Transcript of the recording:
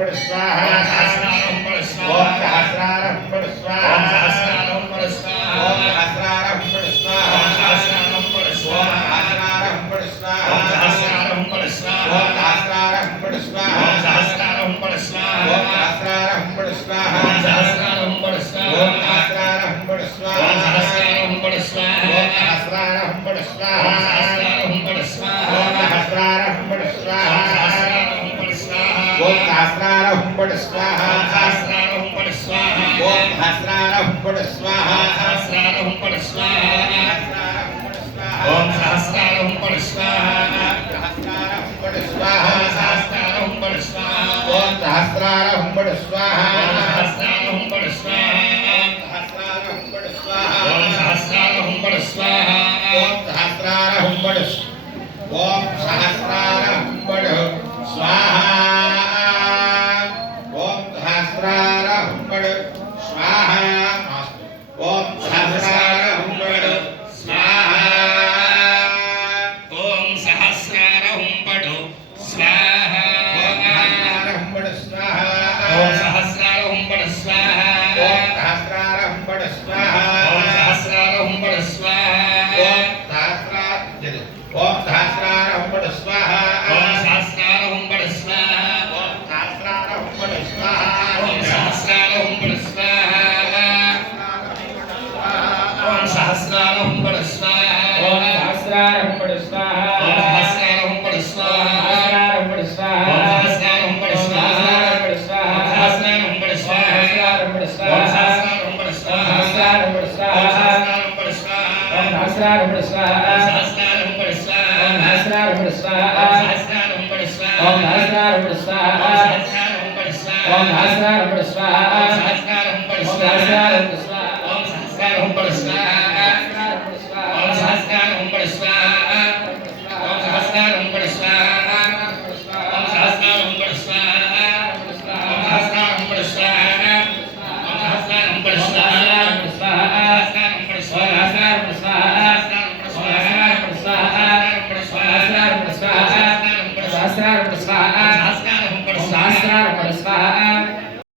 पड़ स्वाहा सहस्रारं पड़ स्वाहा ओम सहस्रारं पड़ स्वाहा ओम सहस्रारं पड़ स्वाहा ओम सहस्रारं पड़ स्वाहा ओम सहस्रारं पड़ स्वाहा ओम सहस्रारं पड़ स्वाहा ओम सहस्रारं पड़ स्वाहा ओम सहस्रारं पड़ स्वाहा ओम सहस्रारं पड़ स्वाहा ओम सहस्रारं पड़ स्वाहा ओम सहस्रारं पड़ स्वाहा ओम सहस्रारं पड़ स्वाहा ओम सहस्रारं पड़ स्वाहा ओम सहस्रारं पड़ स्वाहा ओम सहस्रारं पड़ स्वाहा ओम सहस्रारं पड़ स्वाहा ओम सहस्रारं पड़ स्वाहा ओम सहस्रारं पड़ स्वाहा सहस्रारं पड़ स्वाहा ओम सहस्रारं पड़ स्वाहा सहस्रारं पड़ स्वाहा सहस्रारं पड़ स्वाहा ओम सहस्रारं पड़ स्वाहा सहस्रारं पड़ स्वाहा सहस्रारं पड़ स्वाहा ओम सहस्रारं पड़ स्वाहा ओम सहस्रारं पड़ ओम सहस्रारं पड़ स्वाहा ओम सहस्रारं पड़ स्वाहा ओम सहस्रारं पड़ स्वाहा ओम सहस्रारं पड़ स्वाहा ओम सहस्रारं पड़ स्वाहा ओम सहस्रारं पड़ स्वाहा ओम सहस्रारं पड़ स्वाहा ओम सहस्रारं पड़ स्वाहा ओम सहस्रारं पड़ स्वाहा ओम सहस्रारं पड़ स्वाहा ओम सहस्रारं पड़ स्वाहा ओम सहस्रारं पड़ स्वाहा ओम सहस्रारं पड़ स्वाहा ओम सहस्रारं पड़ स्वाहा सहस्रारं पड़ स्वाहा ओम सहस्रारं पड़ स्वाहा सहस्रारं पड़ स्वाहा सहस्रारं पड़ स्वाहा सहस्रारं पड़ स्वाहा सहस्रारं पड़ स्वाहा सहस्रारं पड़ स्वाहा ओम सहस्रारं पड़ स्वाहा सहस्रारं पड़ स्वाहा ओम सहस्रारं पड़ स्वाहा सहस्रारं पड़ स्वाहा ओम सहस्रारं पड़ स्वाहा सहस्रारं पड़ स्वाहा ओम सहस्रारं पड़ स्वाहा सहस्रारं पड़ स्वाहा ओम सहस्रारं पड़ स्वाहा ओम सहस्रारं